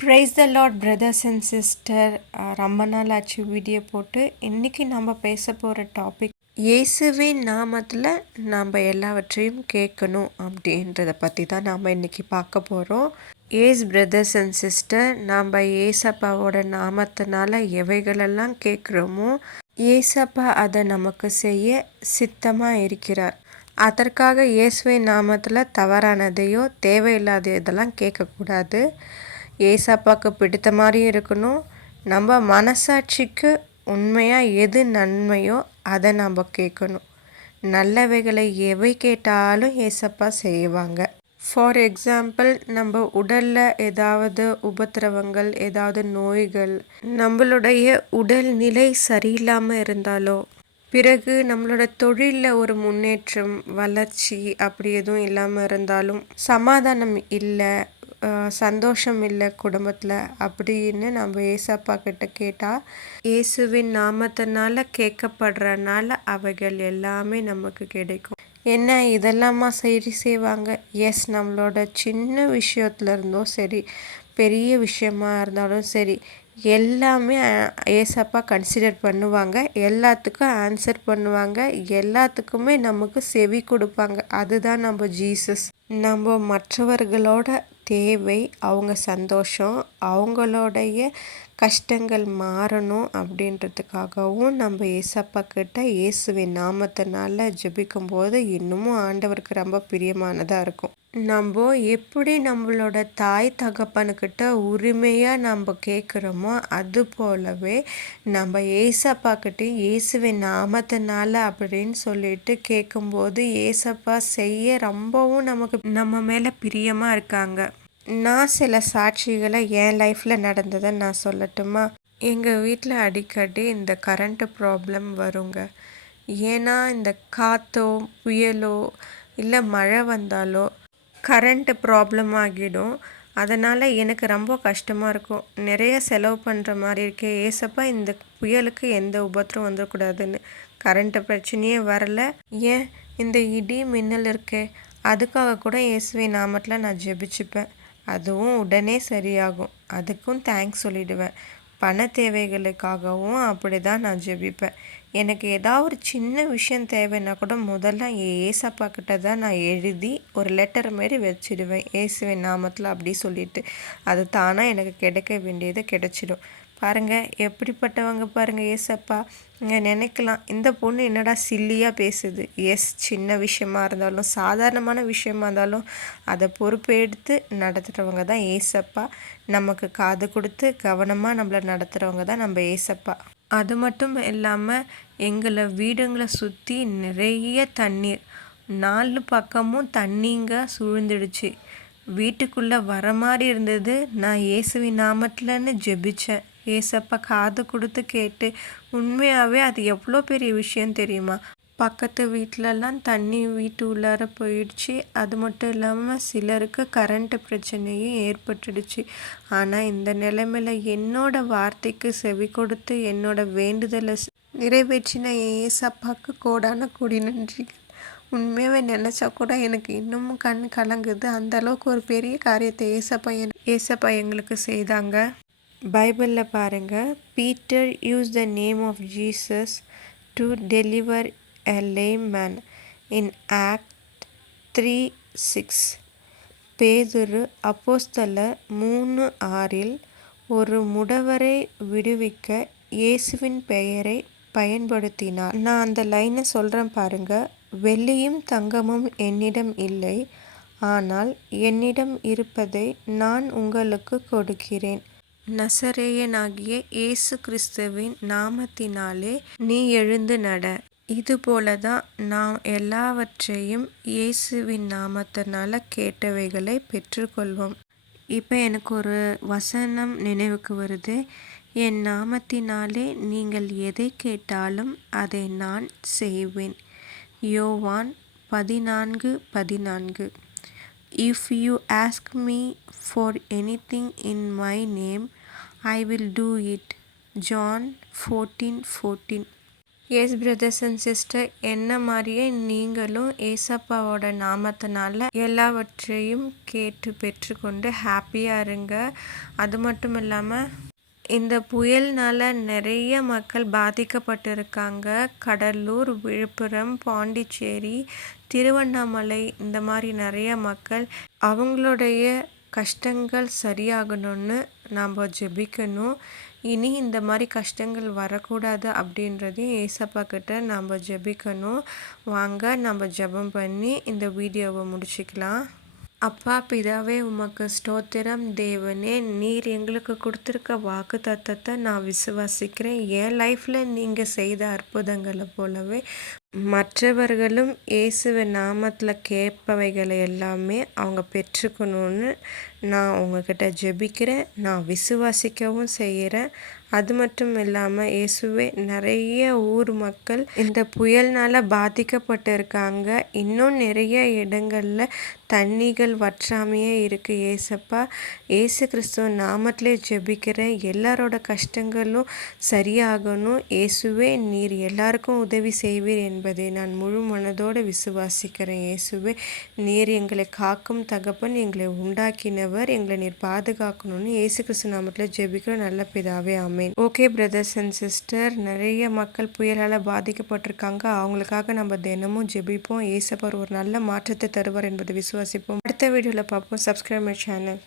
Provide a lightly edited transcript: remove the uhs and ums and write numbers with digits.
Price the Lord brothers and sister. ரொம்ப நாள் ஆச்சு வீடியோ போட்டு. இன்றைக்கி நம்ம பேச போகிற டாபிக் இயேசுவின் நாமத்தில் நாம் எல்லாவற்றையும் கேட்கணும் அப்படின்றத பற்றி தான் நாம் இன்றைக்கி பார்க்க போகிறோம். பிரதர்ஸ் அண்ட் சிஸ்டர், நாம் ஏசப்பாவோட நாமத்தினால எவைகளெல்லாம் கேட்குறோமோ ஏசப்பா அதை நமக்கு செய்ய சித்தமாக இருக்கிறார். அதற்காக இயேசுவின் நாமத்தில் தவறானதையோ தேவையில்லாத இதெல்லாம் கேட்கக்கூடாது. ஏசப்பாவுக்கு பிடித்த மாதிரியும் இருக்கணும். நம்ம மனசாட்சிக்கு உண்மையாக எது நன்மையோ அதை நம்ம கேட்கணும். நல்லவைகளை எவை கேட்டாலும் ஏசப்பா செய்வாங்க. ஃபார் எக்ஸாம்பிள், நம்ம உடலில் ஏதாவது உபத்திரவங்கள், ஏதாவது நோய்கள், நம்மளுடைய உடல்நிலை சரியில்லாமல் இருந்தாலோ, பிறகு நம்மளோட தொழிலில் ஒரு முன்னேற்றம், வளர்ச்சி அப்படி எதுவும் இல்லாமல் இருந்தாலும், சமாதானம் இல்லை, சந்தோஷம் இல்லை குடும்பத்தில் அப்படின்னு நம்ம ஏசப்பா கிட்ட கேட்டால், இயேசுவின் நாமத்தினால கேட்கப்படுறனால அவைகள் எல்லாமே நமக்கு கிடைக்கும். என்ன இதெல்லாமா செய்வாங்க? எஸ், நம்மளோட சின்ன விஷயத்துல இருந்தும் சரி, பெரிய விஷயமா இருந்தாலும் சரி, எல்லாமே ஏசப்பா கன்சிடர் பண்ணுவாங்க. எல்லாத்துக்கும் ஆன்சர் பண்ணுவாங்க. எல்லாத்துக்குமே நமக்கு செவி கொடுப்பாங்க. அதுதான் நம்ம ஜீசஸ். நம்ம மற்றவர்களோட தேவை, அவங்க சந்தோஷம், அவங்களுடைய கஷ்டங்கள் மாறணும் அப்படின்றதுக்காகவும் நம்ம ஏசப்பா கிட்ட இயேசுவின் நாமத்தினால ஜெபிக்கும்போது இன்னமும் ஆண்டவருக்கு ரொம்ப பிரியமானதாக இருக்கும். நம்ம எப்படி நம்மளோட தாய் தகப்பனுக்கிட்ட உரிமையாக நம்ம கேட்குறோமோ அது போலவே நம்ம ஏசப்பா கிட்டே இயேசுவின் நாமத்தினால அப்படின்னு சொல்லிட்டு கேட்கும்போது ஏசப்பா செய்ய ரொம்பவும் நம்ம மேலே பிரியமாக இருக்காங்க. நான் சில சாட்சிகளை என் லைஃப்பில் நடந்ததை நான் சொல்லட்டுமா? எங்கள் வீட்டில் அடிக்கடி இந்த கரண்ட்டு ப்ராப்ளம் வருங்க. ஏன்னா இந்த காற்றோ புயலோ இல்லை மழை வந்தாலோ கரண்ட்டு ப்ராப்ளம் ஆகிடும். அதனால் எனக்கு ரொம்ப கஷ்டமாக இருக்கும். நிறைய செலவு பண்ணுற மாதிரி இருக்கே ஏசப்பா, இந்த புயலுக்கு எந்த உபத்திரம் வந்துடக்கூடாதுன்னு. கரண்ட்டு பிரச்சனையே வரல. ஏன் இந்த இடி மின்னல் இருக்கே, அதுக்காக கூட இயேசுவின் நாமத்தில் நான் ஜெபிச்சுப்பேன். அதுவும் உடனே சரியாகும். அதுக்கும் தேங்க்ஸ் சொல்லிடுவேன். பண தேவைகளுக்காகவும் அப்படி தான் நான் ஜெபிப்பேன். எனக்கு ஏதாவது ஒரு சின்ன விஷயம் தேவைன்னா கூட முதல்ல ஏசப்பா கிட்ட தான் நான் எழுதி ஒரு லெட்டர் மாரி வச்சிடுவேன். இயேசுவின் நாமத்தில் அப்படி சொல்லிட்டு அது தானாக எனக்கு கிடைக்க வேண்டியது கிடைச்சிடும். பாருங்கள் எப்படிப்பட்டவங்க பாருங்கள் ஏசப்பா. இங்கே நினைக்கலாம், இந்த பொண்ணு என்னடா சில்லியாக பேசுது. எஸ், சின்ன விஷயமா இருந்தாலும் சாதாரணமான விஷயமா இருந்தாலும் அதை பொறுப்பெடுத்து நடத்துகிறவங்க தான் ஏசப்பா. நமக்கு காது கொடுத்து கவனமாக நம்மளை நடத்துகிறவங்க தான் நம்ம ஏசப்பா. அது மட்டும் இல்லாமல் எங்களை வீடுங்களை சுற்றி நிறைய தண்ணீர், 4 பக்கமும் தண்ணிங்க சூழ்ந்துடுச்சு. வீட்டுக்குள்ளே வர மாதிரி இருந்தது. நான் இயேசுவின் நாமத்தில்னு ஜெபிச்சேன். ஏசப்பா காது கொடுத்து கேட்டு, உண்மையாகவே அது எவ்வளோ பெரிய விஷயம் தெரியுமா? பக்கத்து வீட்டிலலாம் தண்ணி வீட்டு உள்ளார போயிடுச்சு. அது மட்டும் இல்லாமல் சிலருக்கு கரண்ட்டு பிரச்சனையும் ஏற்பட்டுடுச்சு. ஆனால் இந்த நிலைமையில் என்னோட வார்த்தைக்கு செவி கொடுத்து என்னோட வேண்டுதலை நிறைவேற்றின ஏசப்பாவுக்கு கோடான கோடி நன்றிகள். உண்மையாகவே நினச்சா கூட எனக்கு இன்னமும் கண் கலங்குது. அந்த அளவுக்கு ஒரு பெரிய காரியத்தை ஏசப்பா எங்களுக்கு செய்தாங்க. பைபிளில் பாருங்கள், Peter use the name of Jesus to deliver a lame man in Act 3:6. பேதுரு அப்போஸ்தலர் 3:6 ஒரு முடவரை விடுவிக்க இயேசுவின் பெயரை பயன்படுத்தினார். நான் அந்த லைனை சொல்கிறேன் பாருங்க. வெள்ளியும் தங்கமும் என்னிடம் இல்லை, ஆனால் என்னிடம் இருப்பதை நான் உங்களுக்கு கொடுக்கிறேன். நசரேயனாகிய இயேசு கிறிஸ்துவின் நாமத்தினாலே நீ எழுந்து நட. இதுபோல தான் நாம் எல்லாவற்றையும் இயேசுவின் நாமத்தினால கேட்டவைகளை பெற்றுக்கொள்வோம். இப்போ எனக்கு ஒரு வசனம் நினைவுக்கு வருது. என் நாமத்தினாலே நீங்கள் எதை கேட்டாலும் அதை நான் செய்வேன். யோவான் 14:14. If you ask me for anything in my name, I will do it. John 14:14. Yes brothers and sister, என்ன மாதிரியே நீங்களும் ஏசப்பாவோட நாமத்தினால எல்லாவற்றையும் கேட்டு பெற்றுக்கொண்டு ஹாப்பியாக இருங்க. அது மட்டும் இல்லாமல் இந்த புயல்னால நிறைய மக்கள் பாதிக்கப்பட்டிருக்காங்க. கடலூர், விழுப்புரம், பாண்டிச்சேரி, திருவண்ணாமலை இந்த மாதிரி நிறைய மக்கள் அவங்களுடைய கஷ்டங்கள் சரியாகணும்னு நாம் ஜெபிக்கணும். இனி இந்த மாதிரி கஷ்டங்கள் வரக்கூடாது அப்படின்றதையும் ஏசப்பா கிட்ட நாம் ஜெபிக்கணும். வாங்க நம்ம ஜெபம் பண்ணி இந்த வீடியோவை முடிச்சுக்கலாம். அப்பா பிதாவே, உமக்கு ஸ்தோத்திரம். தேவனே, நீர் எங்களுக்கு கொடுத்துருக்க வாக்கு தத்தத்தை நான் விசுவாசிக்கிறேன். என் லைஃப்பில் நீங்கள் செய்த அற்புதங்களை போலவே மற்றவர்களும் இயேசுவின் நாமத்தில் கேட்பவைகளை எல்லாமே அவங்க பெற்றுக்கணும்னு நான் உங்ககிட்ட ஜெபிக்கிறேன். நான் விசுவாசிக்கவும் செய்கிறேன். அது மட்டும் இல்லாமல் இயேசுவே, நிறைய ஊர் மக்கள் இந்த புயல்னால் பாதிக்கப்பட்டு இருக்காங்க. இன்னும் நிறைய இடங்களில் தண்ணிகள் வற்றாமையே இருக்குது. ஏசப்பா, ஏசு கிறிஸ்துவ நாமத்திலே ஜெபிக்கிறேன். எல்லாரோட கஷ்டங்களும் சரியாகணும். இயேசுவே, நீர் எல்லாருக்கும் உதவி செய்வீர் என்பதை நான் முழு மனதோடு விசுவாசிக்கிறேன். இயேசுவே, நீர் எங்களை காக்கும் தகப்பன், எங்களை உண்டாக்கினவர், எங்களை நீர் பாதுகாக்கணும்னு இயேசு கிறிஸ்து நாமத்தில் ஜெபிக்கிற நல்ல பிதாவே, ஆமென். ஓகே பிரதர்ஸ் அண்ட் சிஸ்டர், நிறைய மக்கள் புயலால் பாதிக்கப்பட்டிருக்காங்க. அவங்களுக்காக நம்ம தினமும் ஜெபிப்போம். ஏசப்பர் ஒரு நல்ல மாற்றத்தை தருவார் என்பதை விசுவாசிப்போம். அடுத்த வீடியோவில் பார்ப்போம். Subscribe my channel.